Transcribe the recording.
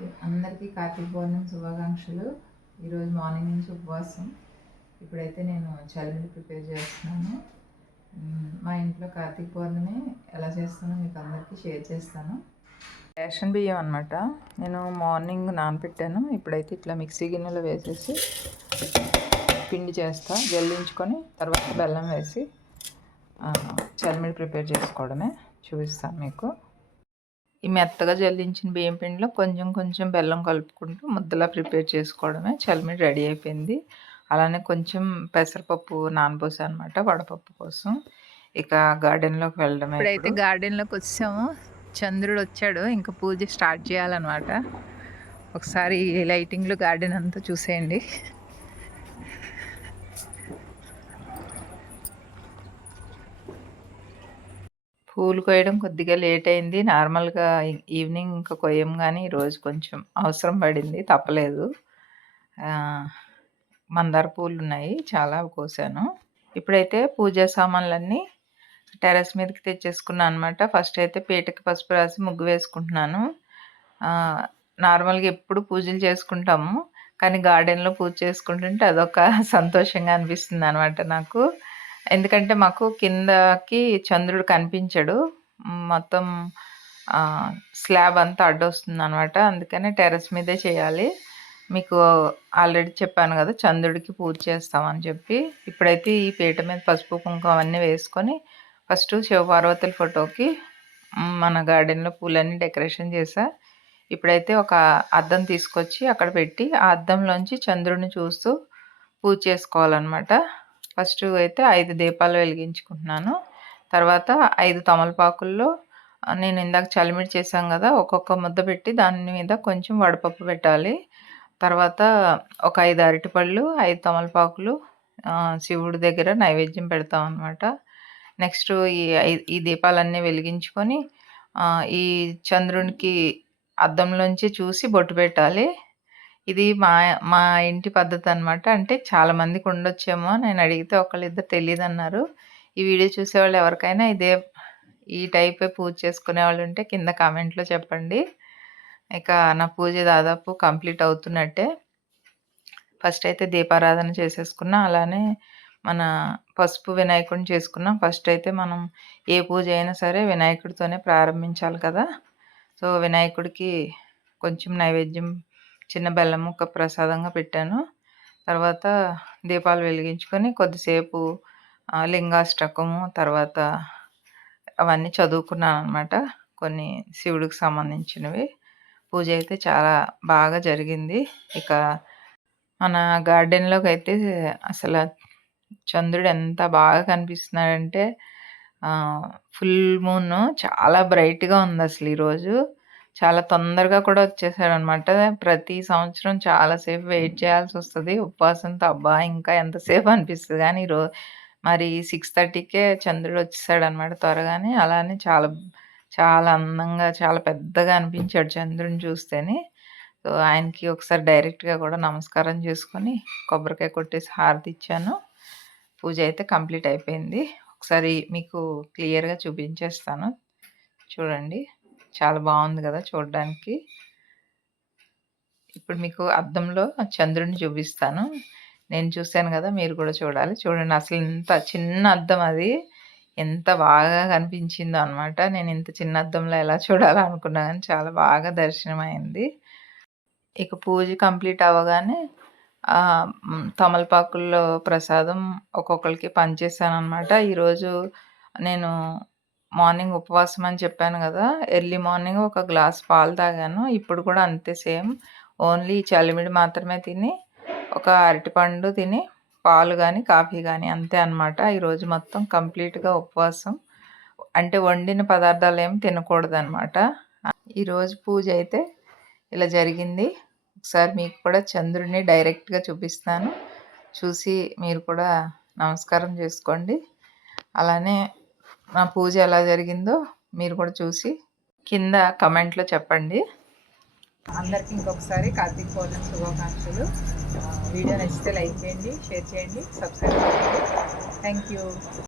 అందరికీ కార్తీక పౌర్ణమి శుభాకాంక్షలు. ఈరోజు మార్నింగ్ నుంచి ఉపవాసం. ఇప్పుడైతే నేను చలిని ప్రిపేర్ చేస్తున్నాను. మా ఇంట్లో కార్తీక పౌర్ణమి ఎలా చేస్తానో మీకు అందరికీ షేర్ చేస్తాను. రేషన్ బియ్యం అనమాట నేను మార్నింగ్ నానబెట్టాను ఇప్పుడైతే ఇట్లా మిక్సీ గిన్నెలో వేసేసి పిండి చేస్తా. జల్లించుకొని తర్వాత బెల్లం వేసి చలిమిడి ప్రిపేర్ చేసుకోవడమే చూపిస్తాను మీకు. ఈ మెత్తగా జల్లించిన బియ్యం పిండిలో కొంచెం కొంచెం బెల్లం కలుపుకుంటూ ముద్దలా ప్రిపేర్ చేసుకోవడమే చలిమిడి రెడీ అయిపోయింది. అలానే కొంచెం పెసరపప్పు నానబోసా అనమాట వడపప్పు కోసం. ఇక గార్డెన్లోకి వెళ్ళడమే ఇప్పుడైతే గార్డెన్లోకి వచ్చాము. చంద్రుడు వచ్చాడు. ఇంకా పూజ స్టార్ట్ చేయాలన్నమాట. ఒకసారి లైటింగ్లో గార్డెన్ అంతా చూసేయండి. పూలు కోయడం కొద్దిగా లేట్ అయింది. నార్మల్గా ఈవినింగ్ ఇంకా కొయ్యం కానీ ఈరోజు కొంచెం అవసరం పడింది. తప్పలేదు. మందార పూలు ఉన్నాయి. చాలా కోసాను. ఇప్పుడైతే పూజా సామాన్లన్నీ టెర్రస్ మీదకి తెచ్చేసుకున్నాను అనమాట ఫస్ట్ అయితే పీటకి పసుపు రాసి ముగ్గు వేసుకుంటున్నాను. నార్మల్గా ఎప్పుడు పూజలు చేసుకుంటాము. కానీ గార్డెన్లో పూజ చేసుకుంటుంటే అదొక సంతోషంగా అనిపిస్తుంది అనమాట నాకు. ఎందుకంటే మాకు కిందకి చంద్రుడు కనిపించడు. మొత్తం స్లాబ్ అంతా అడ్డొస్తుంది అనమాట అందుకనే టెర్రస్ మీదే చేయాలి. మీకు ఆల్రెడీ చెప్పాను కదా చంద్రుడికి పూజ చేస్తామని చెప్పి. ఇప్పుడైతే ఈ పీట మీద పసుపు కుంకుమ అవన్నీ వేసుకొని ఫస్ట్ శివపార్వతుల ఫోటోకి మన గార్డెన్లో పూలన్నీ డెకరేషన్ చేసా. ఇప్పుడైతే ఒక అద్దం తీసుకొచ్చి అక్కడ పెట్టి ఆ అద్దంలోంచి చంద్రుడిని చూస్తూ పూజ చేసుకోవాలన్నమాట. ఫస్ట్ అయితే ఐదు దీపాలు వెలిగించుకుంటున్నాను. తర్వాత ఐదు తమలపాకుల్లో నేను ఇందాక చలిమిడి చేశాను కదా ఒక్కొక్క ముద్ద పెట్టి దాని మీద కొంచెం వడపప్పు పెట్టాలి. తర్వాత ఒక ఐదు అరటిపళ్ళు ఐదు తమలపాకులు శివుడి దగ్గర నైవేద్యం పెడతాం అనమాట నెక్స్ట్ ఈ ఈ దీపాలన్నీ వెలిగించుకొని ఈ చంద్రునికి అద్దంలోంచి చూసి బొట్టు పెట్టాలి. ఇది మా మా ఇంటి పద్ధతి అనమాట అంటే చాలామందికి ఉండొచ్చేమో నేను అడిగితే ఒకళ్ళిద్దరు తెలియదు అన్నారు ఈ వీడియో చూసేవాళ్ళు ఎవరికైనా ఇదే ఈ టైపే పూజ చేసుకునే వాళ్ళు ఉంటే కింద కామెంట్లో చెప్పండి. ఇక నా పూజ దాదాపు కంప్లీట్ అవుతున్నట్టే. ఫస్ట్ అయితే దీపారాధన చేసేసుకున్నా అలానే మన పసుపు వినాయకుడిని చేసుకున్నాం. ఫస్ట్ అయితే మనం ఏ పూజ అయినా సరే వినాయకుడితోనే ప్రారంభించాలి కదా. సో వినాయకుడికి కొంచెం నైవేద్యం చిన్న బెల్లం ముక్క ప్రసాదంగా పెట్టాను. తర్వాత దీపాలు వెలిగించుకొని కొద్దిసేపు లింగాష్టకము తర్వాత అవన్నీ చదువుకున్నాను అనమాట కొన్ని శివుడికి సంబంధించినవి. పూజ అయితే చాలా బాగా జరిగింది. ఇక మన గార్డెన్లోకి అయితే అసలు చంద్రుడు ఎంత బాగా కనిపిస్తున్నాడంటే ఫుల్ మూన్ చాలా బ్రైట్గా ఉంది అసలు ఈరోజు. చాలా తొందరగా కూడా వచ్చేసాడు అనమాట ప్రతి సంవత్సరం చాలాసేపు వెయిట్ చేయాల్సి వస్తుంది. ఉపవాసంతో అబ్బా! ఇంకా ఎంతసేపు అనిపిస్తుంది. కానీ ఈరోజు మరి సిక్స్ థర్టీకే చంద్రుడు వచ్చేసాడు అనమాట త్వరగానే. అలానే చాలా చాలా అందంగా చాలా పెద్దగా అనిపించాడు చంద్రుడిని చూస్తేనే. సో ఆయనకి ఒకసారి డైరెక్ట్గా కూడా నమస్కారం చేసుకొని కొబ్బరికాయ కొట్టేసి హారతి ఇచ్చాను. పూజ అయితే కంప్లీట్ అయిపోయింది. ఒకసారి మీకు క్లియర్గా చూపించేస్తాను. చూడండి. చాలా బాగుంది కదా చూడడానికి. ఇప్పుడు మీకు అద్దంలో చంద్రుడిని చూపిస్తాను. నేను చూశాను కదా మీరు కూడా చూడాలి. చూడండి అసలు ఇంత చిన్న అద్దం అది. ఎంత బాగా కనిపించిందో అనమాట నేను ఇంత చిన్న అద్దంలో ఎలా చూడాలనుకున్నా కానీ చాలా బాగా దర్శనం అయింది ఇక పూజ కంప్లీట్ అవ్వగానే తమలపాకుల్లో ప్రసాదం ఒక్కొక్కరికి పనిచేస్తాను అనమాట ఈరోజు నేను మార్నింగ్ ఉపవాసం అని చెప్పాను కదా ఎర్లీ మార్నింగ్ ఒక గ్లాస్ పాలు తాగాను. ఇప్పుడు కూడా అంతే సేమ్. ఓన్లీ చలిమిడి మాత్రమే తిని ఒక అరటిపండు తిని పాలు కానీ కాఫీ కానీ అంతే అనమాట ఈరోజు మొత్తం కంప్లీట్గా ఉపవాసం. అంటే వండిన పదార్థాలు ఏమి తినకూడదు అనమాట ఈరోజు పూజ అయితే ఇలా జరిగింది. ఒకసారి మీకు కూడా చంద్రుడిని డైరెక్ట్గా చూపిస్తాను. చూసి మీరు కూడా నమస్కారం చేసుకోండి. అలానే నా పూజ ఎలా జరిగిందో మీరు కూడా చూసి కింద కమెంట్లో చెప్పండి. అందరికీ ఇంకొకసారి కార్తీక పౌర్ణమి శుభాకాంక్షలు. వీడియో నచ్చితే లైక్ చేయండి షేర్ చేయండి సబ్స్క్రైబ్ చేయండి. Thank you